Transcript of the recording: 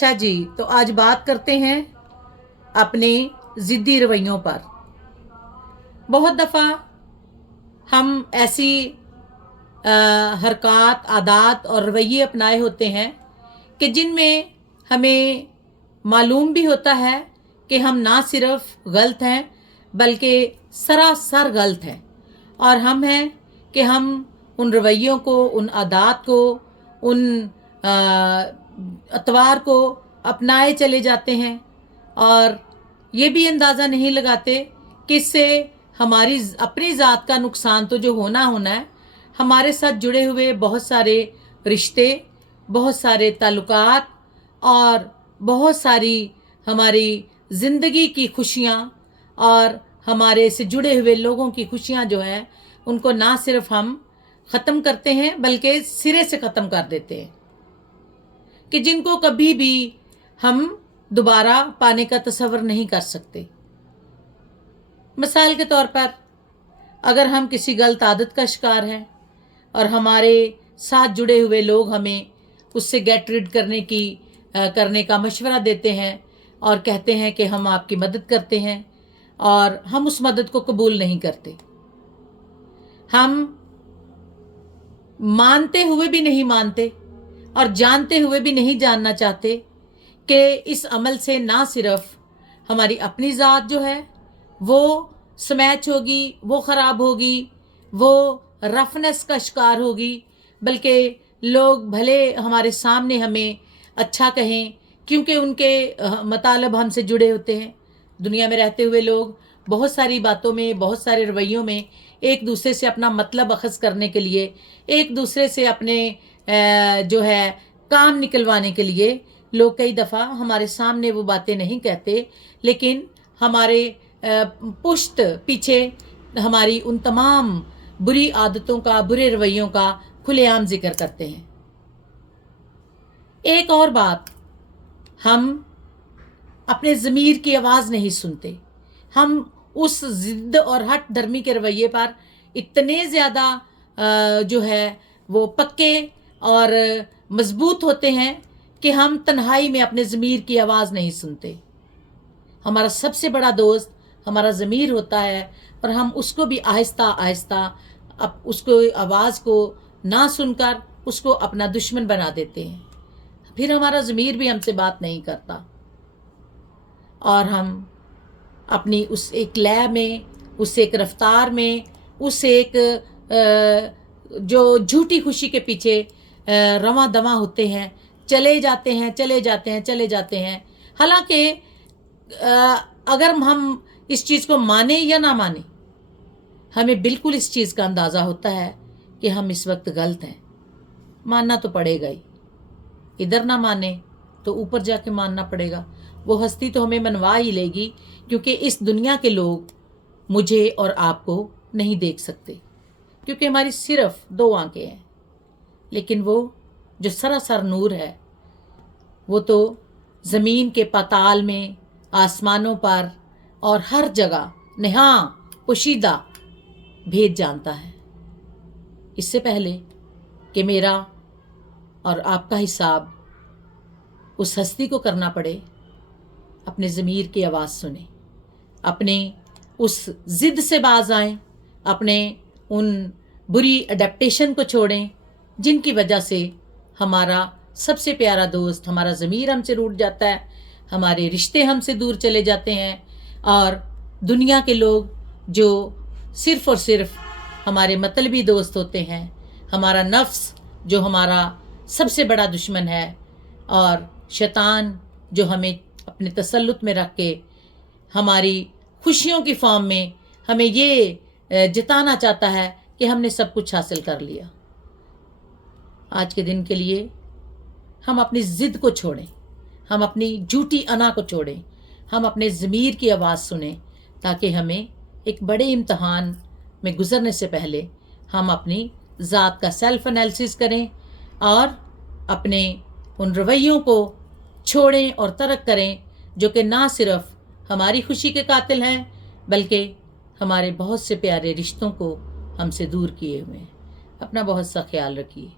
अच्छा जी, तो आज बात करते हैं अपने ज़िद्दी रवैयों पर। बहुत दफ़ा हम ऐसी हरकत, आदात और रवैये अपनाए होते हैं कि जिनमें हमें मालूम भी होता है कि हम ना सिर्फ गलत हैं बल्कि सरासर गलत हैं, और हम हैं कि हम उन रवैयों को, उन आदात को, उन अतवार को अपनाए चले जाते हैं और ये भी अंदाज़ा नहीं लगाते कि इससे हमारी अपनी ज़ात का नुकसान तो जो होना होना है, हमारे साथ जुड़े हुए बहुत सारे रिश्ते, बहुत सारे ताल्लुकात और बहुत सारी हमारी ज़िंदगी की खुशियाँ और हमारे से जुड़े हुए लोगों की खुशियाँ जो हैं, उनको ना सिर्फ हम ख़त्म करते हैं बल्कि सिरे से ख़त्म कर देते हैं, कि जिनको कभी भी हम दोबारा पाने का तसव्वुर नहीं कर सकते। मिसाल के तौर पर, अगर हम किसी गलत आदत का शिकार हैं और हमारे साथ जुड़े हुए लोग हमें उससे गेट रिड करने का मशवरा देते हैं और कहते हैं कि हम आपकी मदद करते हैं, और हम उस मदद को कबूल नहीं करते, हम मानते हुए भी नहीं मानते और जानते हुए भी नहीं जानना चाहते कि इस अमल से ना सिर्फ हमारी अपनी ज़ात जो है वो स्मैच होगी, वो ख़राब होगी, वो रफनेस का शिकार होगी, बल्कि लोग भले हमारे सामने हमें अच्छा कहें क्योंकि उनके मतलब हमसे जुड़े होते हैं। दुनिया में रहते हुए लोग बहुत सारी बातों में, बहुत सारे रवैयों में एक दूसरे से अपना मतलब अखज़ करने के लिए, एक दूसरे से अपने जो है काम निकलवाने के लिए लोग कई दफ़ा हमारे सामने वो बातें नहीं कहते, लेकिन हमारे पुश्त पीछे हमारी उन तमाम बुरी आदतों का, बुरे रवैयों का खुलेआम जिक्र करते हैं। एक और बात, हम अपने ज़मीर की आवाज़ नहीं सुनते। हम उस ज़िद्द और हट धर्मी के रवैये पर इतने ज़्यादा जो है वो पक्के और मजबूत होते हैं कि हम तन्हाई में अपने ज़मीर की आवाज़ नहीं सुनते। हमारा सबसे बड़ा दोस्त हमारा ज़मीर होता है, और हम उसको भी आहिस्ता आहिस्ता अब उसको आवाज़ को ना सुनकर उसको अपना दुश्मन बना देते हैं। फिर हमारा ज़मीर भी हमसे बात नहीं करता और हम अपनी उस एक लय में, उस एक रफ्तार में, उस एक जो झूठी खुशी के पीछे रवां दवां होते हैं, चले जाते हैं, चले जाते हैं, चले जाते हैं। हालांकि अगर हम इस चीज़ को माने या ना माने, हमें बिल्कुल इस चीज़ का अंदाज़ा होता है कि हम इस वक्त गलत हैं। मानना तो पड़ेगा ही, इधर ना माने तो ऊपर जाके मानना पड़ेगा। वो हस्ती तो हमें मनवा ही लेगी, क्योंकि इस दुनिया के लोग मुझे और आपको नहीं देख सकते, क्योंकि हमारी सिर्फ 2 आंखें हैं, लेकिन वो जो सरासर नूर है वो तो ज़मीन के पाताल में, आसमानों पर और हर जगह नेहा पोशीदा भेद जानता है। इससे पहले कि मेरा और आपका हिसाब उस हस्ती को करना पड़े, अपने ज़मीर की आवाज़ सुने, अपने उस ज़िद से बाज आएं, अपने उन बुरी अडेप्टेशन को छोड़ें जिनकी वजह से हमारा सबसे प्यारा दोस्त, हमारा ज़मीर हमसे रूठ जाता है, हमारे रिश्ते हमसे दूर चले जाते हैं, और दुनिया के लोग जो सिर्फ़ और सिर्फ हमारे मतलबी दोस्त होते हैं, हमारा नफ्स जो हमारा सबसे बड़ा दुश्मन है, और शैतान जो हमें अपने तसल्लुत में रख के हमारी खुशियों की फॉर्म में हमें ये जताना चाहता है कि हमने सब कुछ हासिल कर लिया। आज के दिन के लिए हम अपनी ज़िद को छोड़ें, हम अपनी झूठी अना को छोड़ें, हम अपने ज़मीर की आवाज़ सुनें, ताकि हमें एक बड़े इम्तहान में गुज़रने से पहले हम अपनी ज़ात का सेल्फ़ एनालिसिस करें और अपने उन रवैयों को छोड़ें और तर्क करें जो कि ना सिर्फ हमारी खुशी के कातिल हैं, बल्कि हमारे बहुत से प्यारे रिश्तों को हमसे दूर किए हुए हैं। अपना बहुत सा ख्याल रखिए।